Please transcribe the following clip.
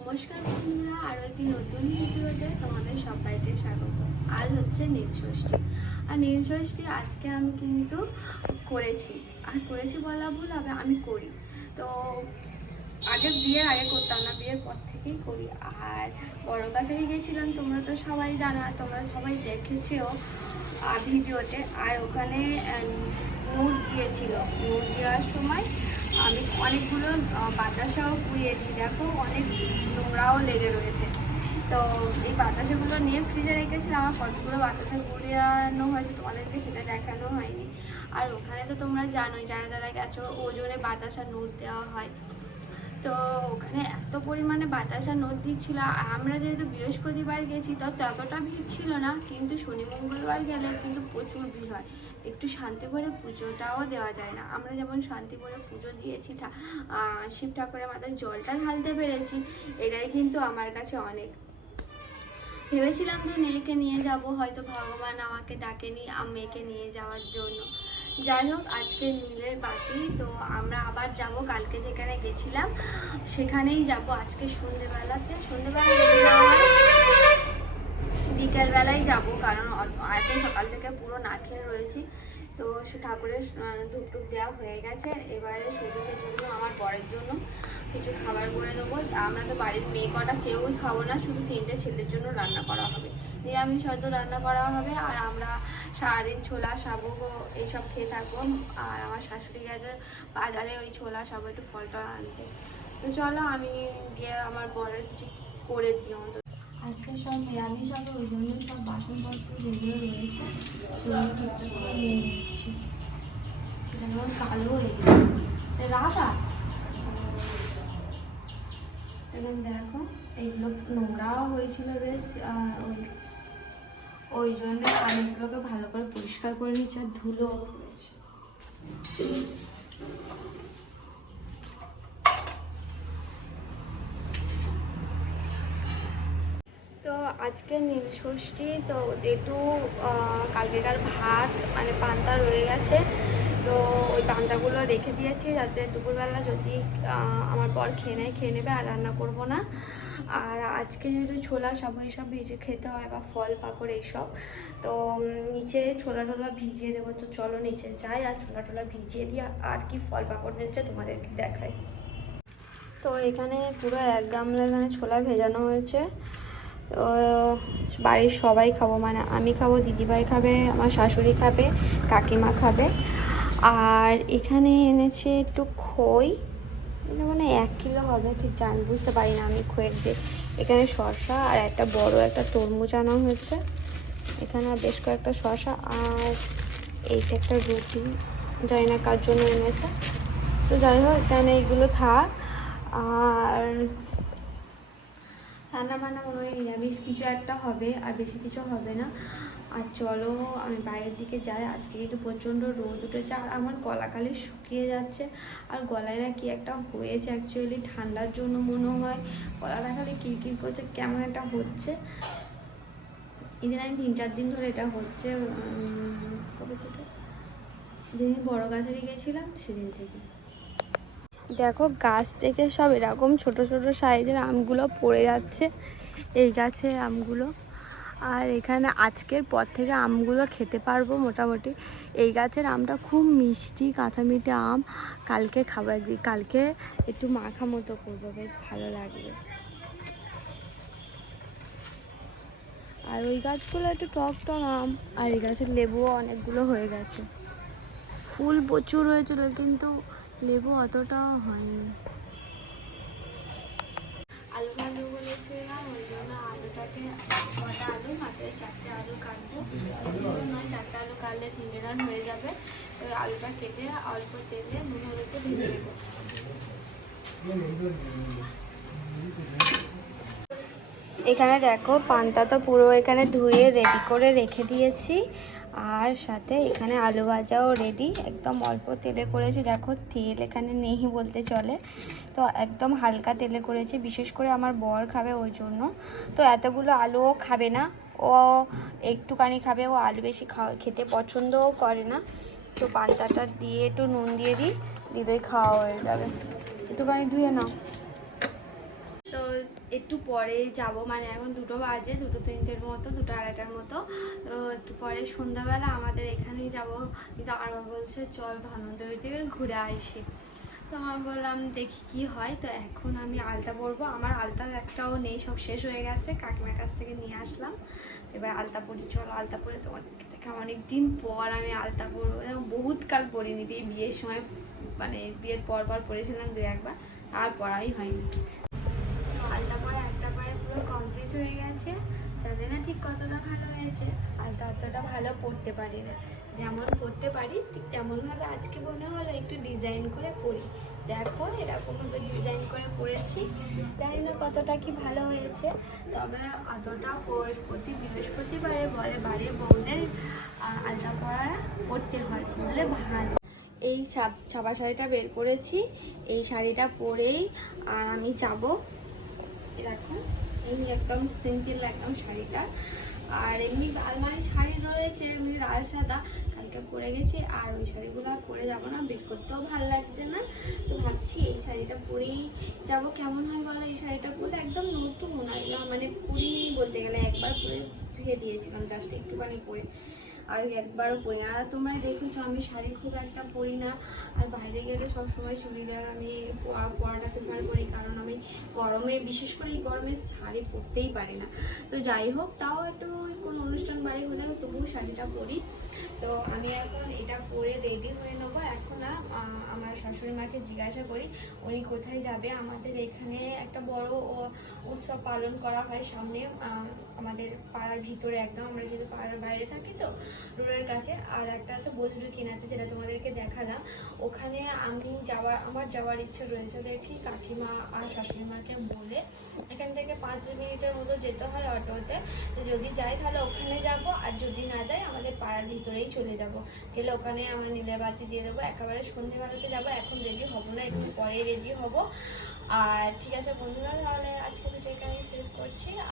নমস্কার বন্ধুরা আরও একটি নতুন ভিডিওতে তোমাদের সবাইকে স্বাগত। আজ হচ্ছে নীলষষ্ঠী আর নীলষষ্ঠী আজকে আমি কিন্তু করেছি। আর করেছি বলা ভুল হবে আমি করি। তো আগে বিয়ের আগে করতাম না বিয়ের পর থেকেই করি। আর বড় কাছারি গেছিলাম তোমরা তো সবাই জানো তোমরা সবাই দেখেছেও আহ, ভিডিওতে। আর ওখানে নূর দিয়েছিল নূর দেওয়ার সময় আমি অনেকগুলো বাতাসাও কুড়িয়েছি দেখো, অনেক নোংরাও লেগে রয়েছে। তো এই বাতাসাগুলো নিয়ে ফ্রিজে রেখেছিলাম, আমার কতগুলো বাতাসা কুড়িয়ানো হয়েছে, তোমাদেরকে সেটা দেখানো হয়নি। আর ওখানে তো তোমরা জানোই, যারা যারা গেছো, ওজনে বাতাসা নোট দেওয়া হয়। তো ওখানে এত পরিমাণে বাতাসা নোট দিচ্ছিল আমরা যেহেতু বৃহস্পতিবার গেছি, তো ততটা ভিড় ছিল না, কিন্তু শনি মঙ্গলবার গেলে কিন্তু প্রচুর ভিড় হয়। একটু শান্তি করে পুজোটাও দেওয়া যায় না। আমরা যেমন শান্তি করে পুজো দিয়েছি শিব ঠাকুরের মাথায় জলটা ঢালতে পেরেছি এটাই কিন্তু আমার কাছে অনেক। ভেবেছিলাম তো মেয়েকে নিয়ে যাব, হয়তো ভগবান আমাকে ডাকেনি মেয়েকে নিয়ে যাওয়ার জন্য। যাই হোক আজকে নীলের বাকি তো আমরা আবার যাব, কালকে যেখানে গেছিলাম, সেখানেই যাব আজকে সন্ধেবেলাতে। সন্ধেবেলা যদি বিকেলবেলায় যাব, কারণ এত সকাল থেকে পুরো না খেয়ে রয়েছি। তো সে ঠাকুরের ধূপ টুপ দেওয়া হয়ে গেছে। এবারে সেদিকের জন্য আমার বরের জন্য। কিছু খাবার করে দেবো। আমরা তো বাড়ির মেয়ে কটা, কেউই খাব না। শুধু তিনটে ছেলের জন্য রান্না করা হবে। নিরামিষ হয়তো রান্না করা হবে। আর আমরা সারাদিন ছোলা সাবু এইসব খেয়ে থাকব। আর আমার শাশুড়ি গেছে বাজারে, ওই ছোলা সাবু, একটু ফল টল আনতে। তো চলো আমি গিয়ে আমার বরের কিছু করে দিই অন্তত। আজকে সব নিরামিষ হবে, ওই জন্য সব বাসনপত্র যেগুলো রয়েছে। সেগুলো টুকটাক করে নিয়ে নিচ্ছি। কালো হয়ে গেছে। এখন দেখো, এইগুলো নোংরাও হয়েছিল বেশ ওই জন্য আমি এগুলোকে ভালো করে পরিষ্কার করে নিচ্ছি আর ধুলো তো আজকে নীলষষ্ঠী তো একটু কালকেকার ভাত মানে পান্তা রয়ে গেছে। তো ওই পান্তাগুলো রেখে দিয়েছি, যাতে দুপুরবেলা যদি আমার পর খেয়ে নেয়, খেয়ে নেবে আর রান্না করব না। আর আজকে যেহেতু ছোলা সাবু এইসব ভিজে খেতে হয় বা ফল পাকড় এইসব, তো নিচে ছোলা টোলা ভিজিয়ে দেবো। তো চলো নিচে যাই আর ছোলা টোলা ভিজিয়ে দিই আর কি ফল পাকড় নিচ্ছে তোমাদেরকে দেখাই। তো এখানে পুরো এক গামলা এখানে ছোলা ভেজানো হয়েছে। তো, বাড়ির সবাই খাব মানে আমি খাব, দিদিভাই খাবে, আমার শাশুড়ি খাবে, কাকিমা খাবে। আর এখানে এনেছে একটু খই। এটা মানে এক কিলো হবে, ঠিক জান, বুঝতে পারি না আমি খইয়ের দিয়ে এখানে শসা আর একটা বড় একটা তরমুজ আনা হয়েছে। এখানে আর বেশ কয়েকটা শসা আর এইটা একটা রুটি, জানি না কার জন্য এনেছে। তো যাই হোক, এখানে এইগুলো থাক। আর রান্না বান্না মনে হয় নিরামিষ কিছু একটা হবে, আর বেশি কিছু হবে না। আর চলো, আমি বাইরের দিকে যাই। আজকে যেহেতু প্রচণ্ড রোদ উঠেছে আর আমার গলা খালি শুকিয়ে যাচ্ছে। আর গলায় না কি একটা হয়েছে অ্যাকচুয়ালি ঠান্ডার জন্য মনে হয়। গলাটা খালি কিরকির করছে, কেমন একটা হচ্ছে। ইদিন ইদানিং তিন চার দিন ধরে এটা হচ্ছে কবে থেকে? যেদিন বড় গাছারি গেছিলাম, সেদিন থেকে। দেখো, গাছ থেকে সব এরকম ছোট ছোট সাইজের আমগুলো পড়ে যাচ্ছে। এই গাছের আমগুলো। আর এখানে আজকের পর থেকে আমগুলো খেতে পারব মোটামুটি। এই গাছের আমটা খুব মিষ্টি কাঁচা মিঠে আম। কালকে খাবার দিই কালকে একটু মাখা মতো করব, বেশ ভালো লাগবে। আর ওই গাছগুলো একটু টক টক আম, আর এই গাছের লেবুও অনেকগুলো হয়ে গেছে। ফুল প্রচুর হয়েছিল, কিন্তু লেবু অতটাও হয়নি। আলু ভাজবো বলেছিলাম ওই জন্য আলুটাকে আলু মাত্র চারটে আলু কাটবো। নয়, চারটে আলু কাটলে তিন রান হয়ে যাবে। আলুটা কেটে অল্প তেলে নুন হলুদে ভেজে দেবো এখানে দেখো, পান্তা তো পুরো এখানে ধুয়ে রেডি করে রেখে দিয়েছি। আর সাথে এখানে আলু ভাজাও রেডি একদম অল্প তেলে করেছি। দেখো তেল এখানে নেই বলতে চলে। তো একদম হালকা তেলে করেছি, বিশেষ করে আমার বর খাবে ওই জন্য। তো এতগুলো আলুও খাবে না, ও একটুখানি খাবে, ও আলু বেশি খাওয়া খেতে পছন্দও করে না। তো পান্তাটা দিয়ে একটু নুন দিয়ে দিই, দিলেই খাওয়া হয়ে যাবে। একটুখানি ধুয়ে নাও। একটু পরে যাব। মানে এখন দুটো বাজে, দুটো তিনটের মতো, দুটো আড়াইটার মতো। তো একটু পরে সন্ধ্যাবেলা আমাদের এখানেই যাব। কিন্তু আমার বলছে, চল ধনন্তরী থেকে ঘুরে আসি। তো আমি বললাম, দেখি কি হয়। তো এখন আমি আলতা পরবো। আমার আলতা একটাও নেই, সব শেষ হয়ে গেছে। কাকিমার কাছ থেকে নিয়ে আসলাম। এবার আলতা পরি, চলো আলতা পরে তোমাদেরকে দেখে অনেক দিন পর আমি আলতা পরবো। বহুত কাল পরিনি বিয়ে বিয়ের সময় মানে বিয়ের পর পর পরেছিলাম দু একবার। আর পড়াই হয়নি তো আলতা পরে একটা পায়ে পুরো হয়ে গেছে। জানি না ঠিক কতটা ভালো হয়েছে, আর অতটা ভালো পড়তে পারি না যেমন পড়তে পারি, ঠিক তেমনভাবে আজকে মনে হলো একটু ডিজাইন করে পড়ি। দেখো, এরকমভাবে ডিজাইন করে পড়েছি। জানি না কতটা কি ভালো হয়েছে, তবে অতটা পর- প্রতি বৃহস্পতিবারে বলে বাড়ির বউদের আলতা পড়া পড়তে হয়, পড়লে ভালো। এই ছাপ শাড়িটা বের করেছি। এই শাড়িটা পরেই আমি যাব। এরকম এই একদম সিম্পল একদম শাড়িটা। আর এমনি আলমারি শাড়ি রয়েছে, এমনি লাল সাদা। কালকে পরে গেছি, আর ওই শাড়িগুলো আর পরে যাব না। বের করতেও ভালো লাগছে না। তো ভাবছি এই শাড়িটা পরেই যাব। কেমন হয় বলো, এই শাড়িটা পরে একদম নতুন। মানে পরিনি বলতে গেলে, একবার পরে ধুয়ে দিয়েছিলাম জাস্ট একটুখানি পরে। আর একবারও পরি না। আর তোমরা দেখেছ, আমি শাড়ি খুব একটা পরি না। আর বাইরে গেলে সবসময় চুড়িদার আমি পরা- পরাটা প্রেফার করি, কারণ আমি গরমে, বিশেষ করে এই গরমে শাড়ি পরতেই পারি না। তো যাই হোক, তাও একটু কোনো অনুষ্ঠান বাড়ি হলে তবুও শাড়িটা পরি। তো আমি এখন এটা পরে রেডি হয়ে নেব। এখন আমার শাশুড়ি মাকে জিজ্ঞাসা করি, উনি কোথায় যাবে? আমাদের এখানে একটা বড় উৎসব পালন করা হয় সামনে আমাদের পাড়ার ভিতরে একদম। আমরা যেহেতু পাড়ার বাইরে থাকি তো রোডের কাছে, আর একটা আছে বজরু কিনাতে যেটা তোমাদেরকে দেখালাম। ওখানে আমি যাওয়ার, আমার যাওয়ার ইচ্ছে রয়েছে দেখি কাকিমা আর শাশুড়ি মাকে বলে এখান থেকে পাঁচ মিনিটের মতো যেতে হয় অটোতে। যদি যাই তাহলে ওখানে যাব, আর যদি না যাই আমাদের পাড়ার ভিতরেই চলে যাব। গেলে ওখানে আমার নীলে বাতি দিয়ে দেবো, একেবারে সন্ধেবেলাতে যাব, এখন রেডি হব না, একটু পরে রেডি হব। আর ঠিক আছে বন্ধুরা, তাহলে আজকে ভিডিও এখানেই শেষ করছি।